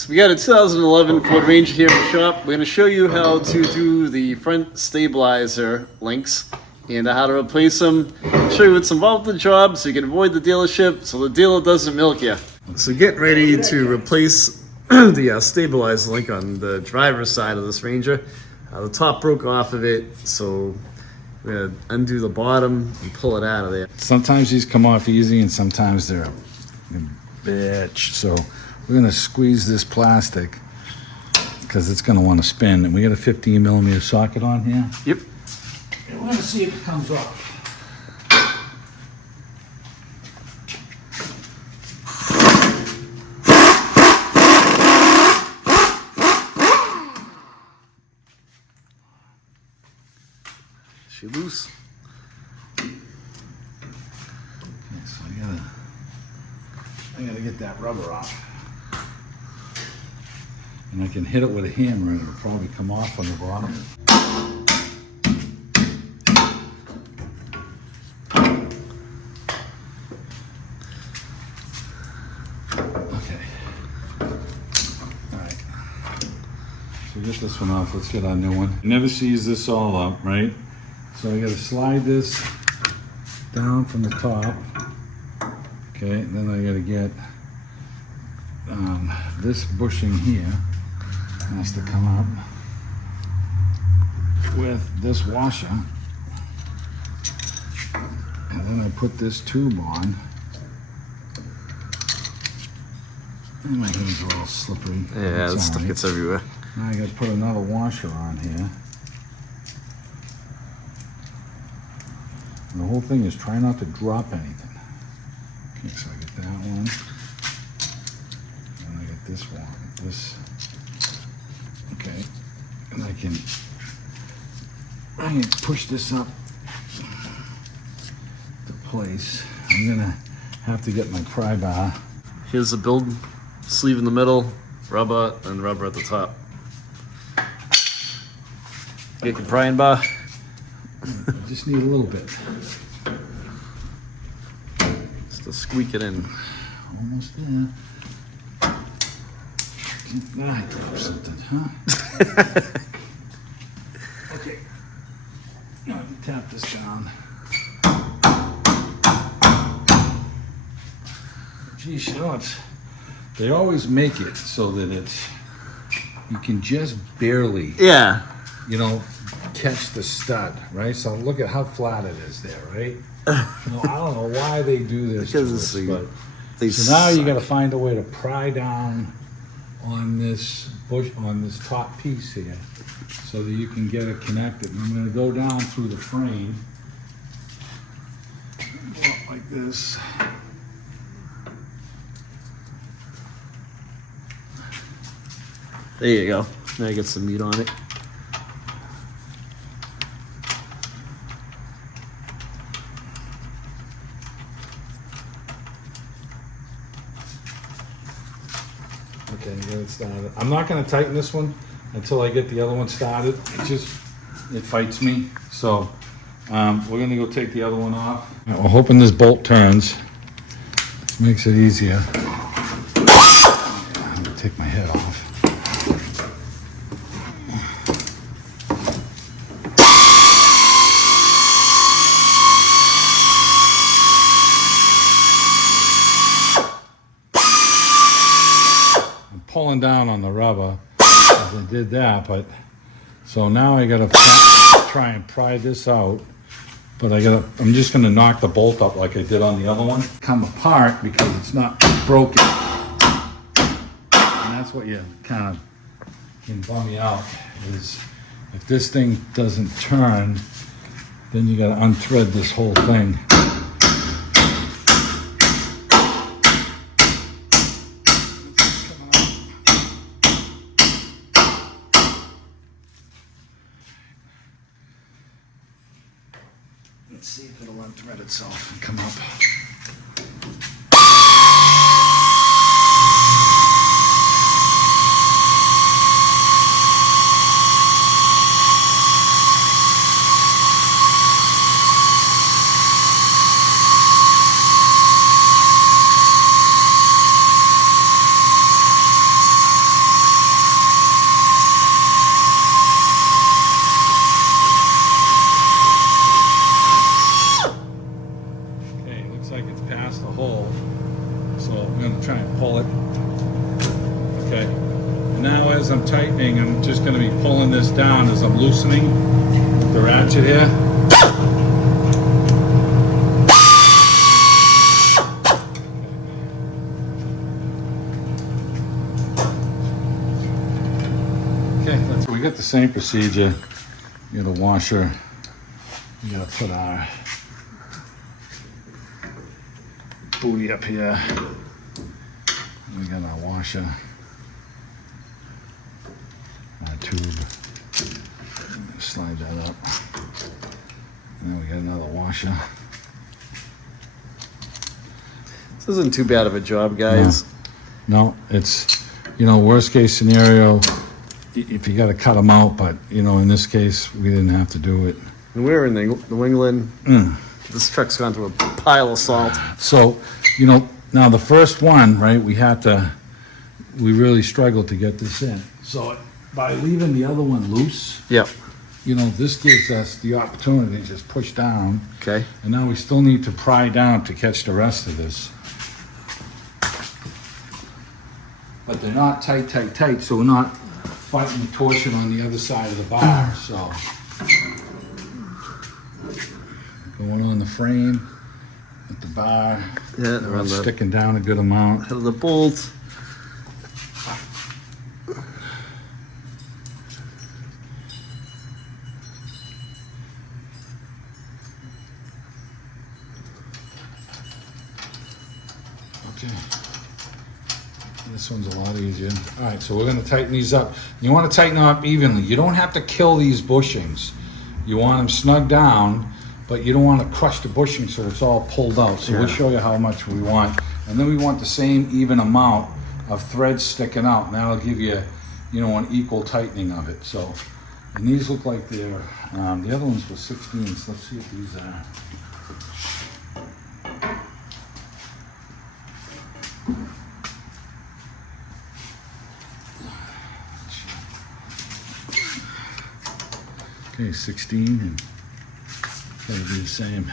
So we got a 2011 Ford Ranger here in the shop. We're going to show you how to do the front stabilizer links and how to replace them. Show you what's involved in the job so you can avoid the dealership so the dealer doesn't milk you. So get ready to replace the stabilizer link on the driver's side of this Ranger. The top broke off of it, so we're going to undo the bottom and pull it out of there. Sometimes these come off easy and sometimes they're a bitch. So we're going to squeeze this plastic because it's going to want to spin. And we got a 15 millimeter socket on here. Yep. And we're going to see if it comes off. She loose. Okay, so I gotta get that rubber off. And I can hit it with a hammer and it'll probably come off on the bottom. Okay. Alright. So get this one off, let's get our new one. Never sees this all up, right? So I gotta slide this down from the top. Okay, then I gotta get this bushing here has to come up with this washer. And then I put this tube on. And my hands are all slippery. Yeah, this stuff gets everywhere. Now I gotta put another washer on here. And the whole thing is try not to drop anything. Okay, so I get that one. And I get this one. This. Okay. And I can push this up to place. I'm gonna have to get my pry bar. Here's the build sleeve in the middle, rubber, and rubber at the top. Get your prying bar. I just need a little bit. Just to squeak it in. Almost there. I dropped something, huh? Okay. Now I can tap this down. Geez, you know, they always make it so that you can just barely, Yeah. you know, catch the stud, right? So look at how flat it is there, right? No, I don't know why they do this, Because but they so now you suck. got to find a way to pry down on this bush, on this top piece here, so that you can get it connected. And I'm going to go down through the frame, go up like this. There you go. Now you get some meat on it. Okay, get it started. I'm not going to tighten this one until I get the other one started. It fights me. So we're going to go take the other one off. We're hoping this bolt turns. This makes it easier. I'm going to take my head off. Pulling down on the rubber as I did that, but so now I gotta try and pry this out, but I'm just gonna knock the bolt up like I did on the other one. Come apart because it's not broken, and that's what you kind of can bum me out, is if this thing doesn't turn, then you gotta unthread this whole thing. Let's see if it'll unthread itself and come up. Okay. And now as I'm tightening, I'm just going to be pulling this down as I'm loosening with the ratchet here. Okay, we got the same procedure. You got a washer. You got to put our booty up here. We got our washer, our tube. Slide that up. And then we got another washer. This isn't too bad of a job, guys. No, it's, you know, worst case scenario, if you got to cut them out, but, you know, in this case, we didn't have to do it. And we're in New England. This truck's gone through a pile of salt. So, you know, now the first one, right, we really struggled to get this in. So by leaving the other one loose, Yep. you know, this gives us the opportunity to just push down. Okay. And now we still need to pry down to catch the rest of this. But they're not tight, so we're not fighting torsion on the other side of the bar, so. Going on the frame, at the bar. Yeah, around the sticking down a good amount. head of the bolt. Okay. This one's a lot easier. All right, so we're gonna tighten these up. You wanna tighten them up evenly. You don't have to kill these bushings. You want them snug down, but you don't want to crush the bushing so it's all pulled out. So we'll show you how much we want. And then we want the same even amount of threads sticking out. And that'll give you, you know, an equal tightening of it. So, and these look like they're, the other ones were 16s. Let's see what these are. Okay, 16 and that'll be the same.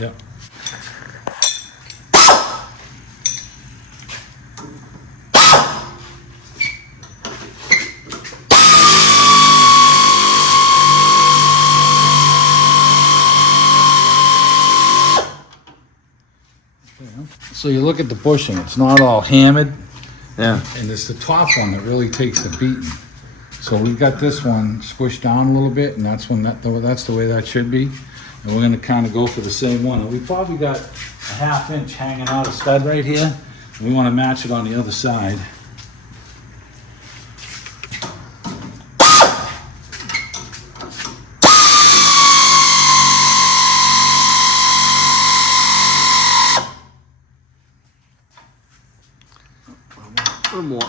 Yep. So you look at the bushing, it's not all hammered. Yeah. And it's the top one that really takes the beating. So we've got this one squished down a little bit, and that's the way that should be. And we're gonna kind of go for the same one. And we probably got a 1/2 inch hanging out of stud right here. And we want to match it on the other side. Or more.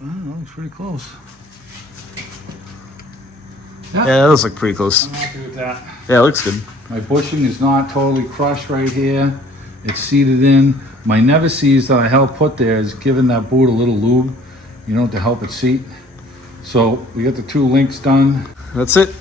Well, that looks pretty close. Yeah, that looks like pretty close. I'm happy with that. Yeah, it looks good. My bushing is not totally crushed right here. It's seated in. My never sees that I helped put there is giving that boot a little lube, you know, to help it seat. So we got the 2 links done. That's it.